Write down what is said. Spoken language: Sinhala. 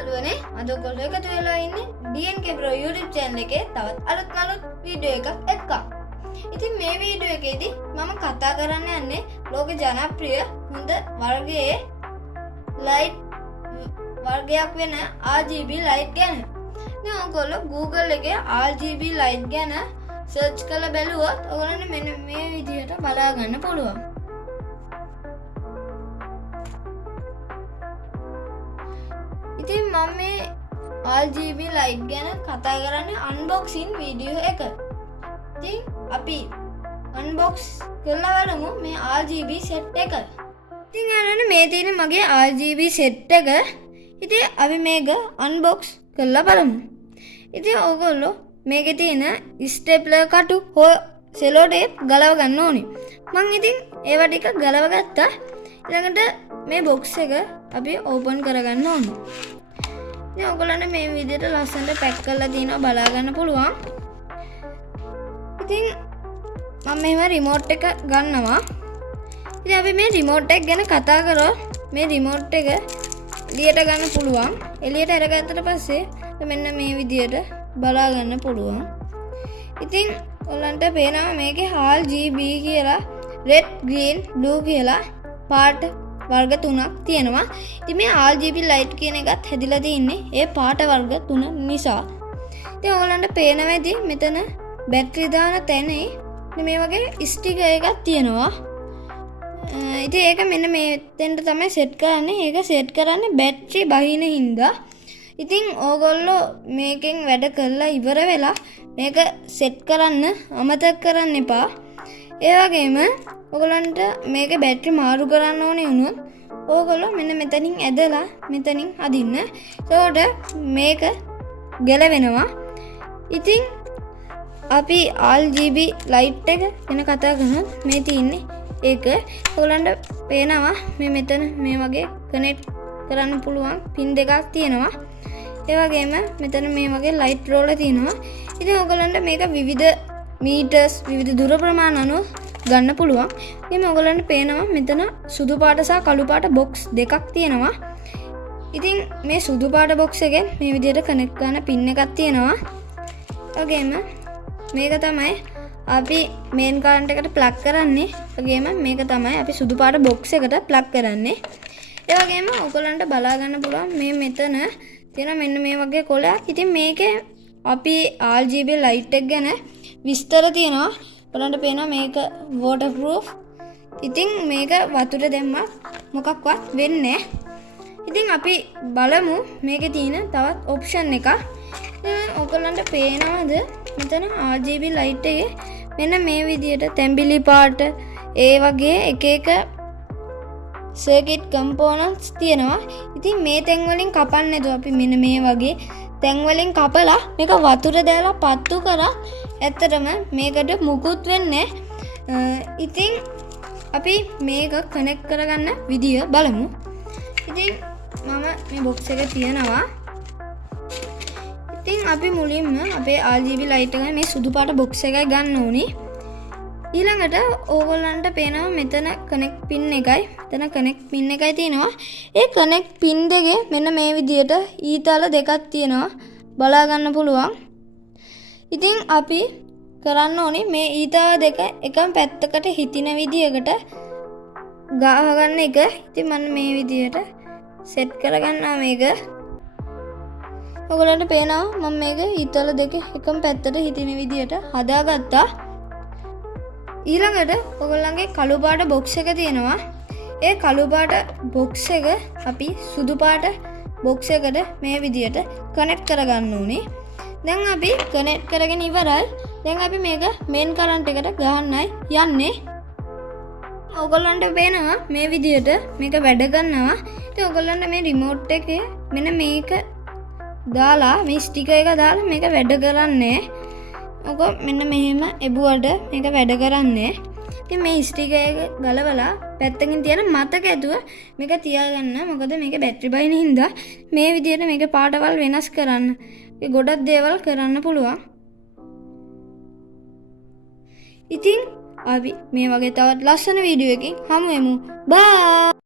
හලුවනේ අද ඔයගොල්ලෝ එකතු වෙලා ඉන්නේ DNK Pro YouTube channel එකේ තවත් අලුත් වීඩියෝ එකක් එක්ක. ඉතින් මේ වීඩියෝ එකේදී මම කතා කරන්න යන්නේ ලෝක ජනප්‍රිය හොඳ වර්ගයේ ලයිට් වර්ගයක් වෙන RGB light ගැන. දැන් ඔයගොල්ලෝ Google එකේ RGB light ගැන search කරලා බැලුවොත් ඔයගොල්ලන්ට මෙන්න මේ විදිහට බලා ගන්න පුළුවන්. ඉතින් මම මේ RGB light ගැන කතා කරන්නේ unboxing වීඩියෝ එක. ඉතින් අපි unbox කරලා බලමු මේ RGB set එක. ඉතින් අරගෙන මේ තියෙන මගේ RGB set එක. ඉතින් අපි මේක unbox කරලා බලමු. ඉතින් ඔයගොල්ලෝ මේකේ තියෙන stapler කටු හෝ cello tape ගලව ගන්න ඕනේ. මම ඉතින් ඒවා ටික ගලව ගත්තා. ඊළඟට මේ box එක අපි open කරගන්න ඕනේ. ඉතින් ඔයගොල්ලන්ට මේ විදිහට ලස්සනට පැක් කරලා තියෙනවා බලා ගන්න පුළුවන්. ඉතින් මම මෙහෙම රිමෝට් එක ගන්නවා. ඉතින් අපි මේ රිමෝට් එක ගැන කතා කරොත් මේ රිමෝට් එක එළියට ගන්න පුළුවන්. එළියට අරගත්තට පස්සේ මෙන්න මේ විදිහට බලා ගන්න පුළුවන්. ඉතින් ඔයගොල්ලන්ට පේනවා මේකේ RGB කියලා red, green, blue කියලා පාට වර්ග තුනක් තියෙනවා. ඉතින් මේ RGB light කියන එකත් හැදිලා තින්නේ ඒ පාට වර්ග තුන නිසා. ඉතින් ඔයගොල්ලන්ට පේනවා ඇති මෙතන බැටරි දාන තැනේ මේ වගේ ස්ටිකර් එකක් තියෙනවා. ඉතින් ඒක මෙන්න මෙතෙන්ට තමයි සෙට් කරන්නේ. ඒක සෙට් කරන්නේ බැටරි බහින හින්දා. ඉතින් ඕගොල්ලෝ මේකෙන් වැඩ කරලා ඉවර වෙලා මේක සෙට් කරන්න අමතක කරන්න එපා. ඒ වගේම ඔයගලන්ට මේක බැටරි මාරු කරන්න ඕනේ වුණොත් ඕගොල්ලෝ මෙන්න මෙතනින් ඇදලා මෙතනින් අදින්න. ඒකට මේක ගැලවෙනවා. ඉතින් අපි RGB light එක ගැන කතා කරනොත් මේ තියෙන්නේ ඒක. ඔයගලන්ට පේනවා මේ මෙතන මේ වගේ කනෙක්ට් කරන්න පුළුවන් පින් දෙකක් තියෙනවා. ඒ වගේම මෙතන මේ වගේ light roller තියෙනවා. ඉතින් ඔයගලන්ට මේක විවිධ meters විවිධ දුර ප්‍රමාණ අනුව ගන්න පුළුවන්. ඉතින් ඔයගලන්ට පේනවා මෙතන සුදු පාට සහ කළු පාට box දෙකක් තියෙනවා. ඉතින් මේ සුදු පාට box එකෙන් මේ විදිහට කනෙක්ට් කරන පින් එකක් තියෙනවා. වගේම මේක තමයි අපි මේන් කරන්ට් එකට ප්ලග් කරන්නේ. වගේම මේක තමයි අපි සුදු පාට box එකට ප්ලග් කරන්නේ. ඒ වගේම ඔයගලන්ට බලා ගන්න පුළුවන් මේ මෙතන තියෙන මෙන්න මේ වගේ කොලයක්. ඉතින් මේකේ අපි RGB light එක ගැන විස්තර තියෙනවා. ඔයගලන්ට පේනවා මේක waterproof. ඉතින් මේක වතුර දැම්මත් මොකක්වත් වෙන්නේ නැහැ. ඉතින් අපි බලමු මේකේ තියෙන තවත් option එකක්. ඔයගලන්ට පේනවද මෙතන RGB light එකේ මෙන්න මේ විදිහට තැඹිලි පාට ඒ වගේ එක එක circuit components තියෙනවා. ඉතින් මේ තැන් වලින් කපන්නේ නැතුව අපි මෙන්න මේ වගේ තැන් වලින් කපලා මේක වතුර දාලා පත්තු කරා ඇත්තටම මේකට මුකුත් වෙන්නේ ඉතින් අපි මේක කනෙක්ට් කරගන්න විදිය බලමු. ඉතින් මම මේ box එක තියනවා. ඉතින් අපි මුලින්ම අපේ RGB light එක මේ සුදු පාට box එකයි ගන්න ඕනේ. ඊළඟට ඕගොල්ලන්ට පේනවා මෙතන කනෙක්ට් පින් එකයි මෙතන කනෙක්ට් පින් එකයි තියෙනවා. ඒ කනෙක්ට් පින් දෙකේ මෙන්න මේ විදිහට ඊතල දෙකක් තියෙනවා බලා ගන්න පුළුවන්. ඉතින් අපි කරන්න ඕනේ මේ ඊතල දෙක එකම පැත්තකට හිටින විදිහකට ගහ ගන්න එක. ඉතින් මම මේ විදිහට සෙට් කරගන්නවා මේක. ඔයගොල්ලන්ට පේනවා මම මේක ඊතල දෙක එකම පැත්තට හිටින විදිහට හදාගත්තා. ඊළඟට ඔයගොල්ලන්ගේ කළු පාට box එක තියෙනවා. ඒ කළු පාට box එක අපි සුදු පාට box එකට මේ විදිහට කනෙක්ට් කරගන්න ඕනේ. දැන් අපි කනෙක්ට් කරගෙන ඉවරයි. දැන් අපි මේක මේන් කරන්ට් එකට ගහන්නයි යන්නේ. ඔයගොල්ලන්ට පේනවා මේ විදිහට මේක වැඩ කරනවා. ඉතින් ඔයගොල්ලන්ට මේ රිමෝට් එකේ මෙන්න මේක දාලා මේ ස්ටිකර් එක දාලා මේක වැඩ කරන්නේ. ඔක මෙන්න මෙහෙම එබුවට මේක වැඩ කරන්නේ. ඉතින් මේ ස්ටිකර් එක ගලවලා පැත්තකින් තියන මතක ඇතුව මේක තියාගන්න. මොකද මේක බැටරි බහින හින්දා මේ විදිහට මේක පාටවල් වෙනස් කරන්න. ඒ ගොඩක් දේවල් කරන්න පුළුවන්. ඉතින් අපි මේ වගේ තවත් ලස්සන වීඩියෝ එකකින් හමු වෙමු. බයි.